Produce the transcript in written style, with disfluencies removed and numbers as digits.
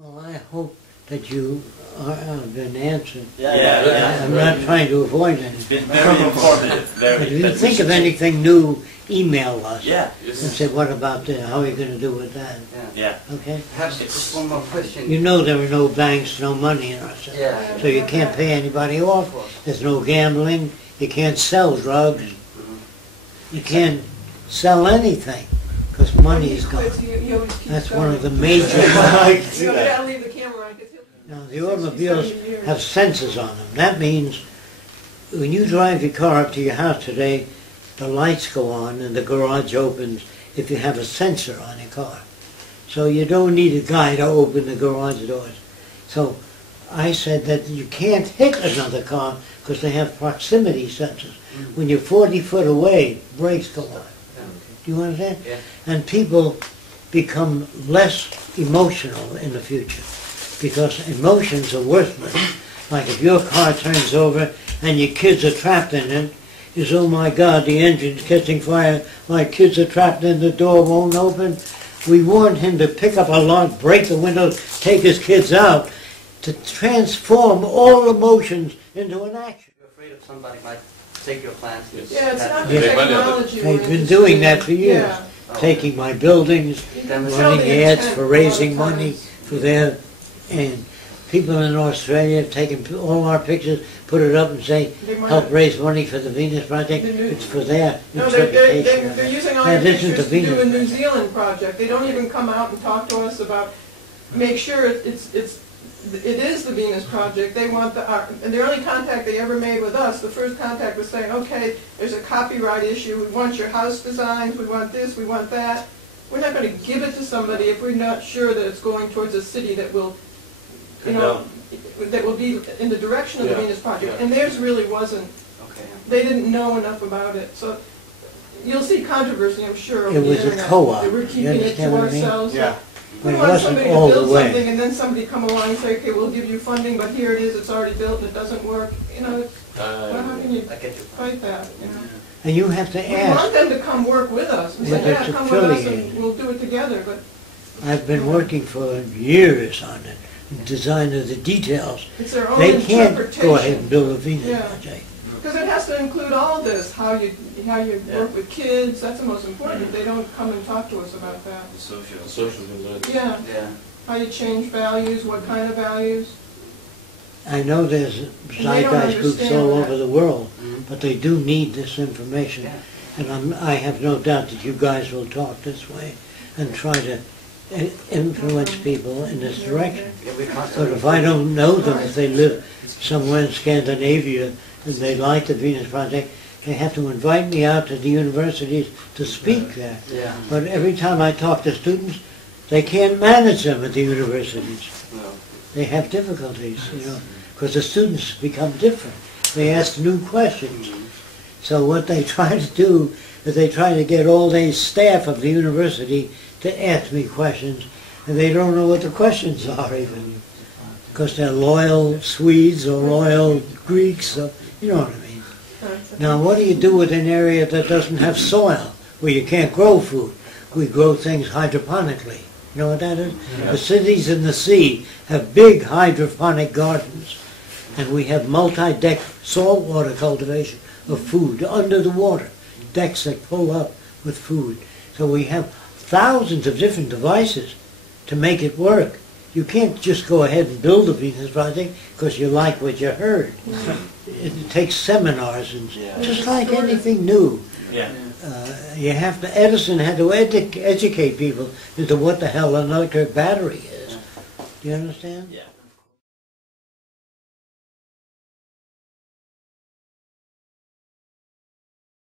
Well, I hope that you have been answered. Yeah. I'm not trying to avoid It's anything. been very informative. But if you think of anything new, email us. Yeah. And say, what about this? How are you going to do with that? Yeah. Okay? Perhaps just one more question. You know there are no banks, no money in our system. Yeah. So you can't pay anybody off. There's no gambling. You can't sell drugs. You can't sell anything because money is gone. That's one of the major... You gotta leave the camera on. Now, the automobiles have sensors on them. That means when you drive your car up to your house today, the lights go on and the garage opens if you have a sensor on your car. So you don't need a guy to open the garage doors. So I said that you can't hit another car because they have proximity sensors. When you're 40 foot away, brakes go on. Do you understand? Yeah. And people become less emotional in the future because emotions are worthless. Like if your car turns over and your kids are trapped in it, is, oh my God, the engine's catching fire, my kids are trapped in, the door won't open. We warned him to pick up a lock, break the windows, take his kids out, to transform all emotions into an action. You're afraid of somebody might take your plans. Yeah, it's not the Yeah. technology. They've been doing that for years. Yeah. Taking my buildings, running ads for raising money for their, and people in Australia have taken all our pictures, put it up and say, help raise money for the Venus Project. It's for their No, interpretation. they're using all That your isn't pictures the to do a Venus New Zealand project. They don't even come out and talk to us about, make sure it is the Venus Project. They want and the only contact they ever made with us, the first contact was saying, okay, there's a copyright issue, we want your house designs, we want this, we want that. We're not going to give it to somebody if we're not sure that it's going towards a city that will, that will be in the direction of the Venus Project. And theirs really wasn't. Okay. They didn't know enough about it. So you'll see controversy, I'm sure, over It the was a internet. co-op. That we're You keeping it understand to what I mean? ourselves. Yeah. We But it want wasn't somebody to all the build way. something and then somebody come along and say, okay, we'll give you funding, but here it is, it's already built and it doesn't work. You know, well, how can you I get your point. fight that? You know? And you have to We want ask. them to come work with us and Yeah, say, yeah, that's come with us and affiliated. we'll do it together. But I've been working for years on it, design of the details. it's their own They can't interpretation. go ahead and build a Venus Yeah. Project. Because it has to include all this, how you work with kids. That's the most important. They don't come and talk to us about that. Social design. Yeah, Yeah. how you change values, what kind of values. I know there's zeitgeist groups understand all that. over the world, Mhm. but they do need this information. Yeah. And I have no doubt that you guys will talk this way and try to influence people in this direction. Yeah, we But constantly. if I don't know them, if they live somewhere in Scandinavia and they like the Venus Project, they have to invite me out to the universities to speak there. Yeah. But every time I talk to students, they can't manage them at the universities. No. They have difficulties, because the students become different. They ask new questions. So what they try to do is they try to get all the staff of the university to ask me questions, and they don't know what the questions are even, because they're loyal Swedes or loyal Greeks, or, you know what I mean. Now what do you do with an area that doesn't have soil, where you can't grow food? We grow things hydroponically. You know what that is? The cities in the sea have big hydroponic gardens, and we have multi-deck saltwater cultivation of food under the water, decks that pull up with food. So we have thousands of different devices to make it work. You can't just go ahead and build a Venus Project because you like what you heard. It takes seminars, and just like anything new. Yeah. Edison had to educate people into what the hell an electric battery is. Do you understand? Yeah.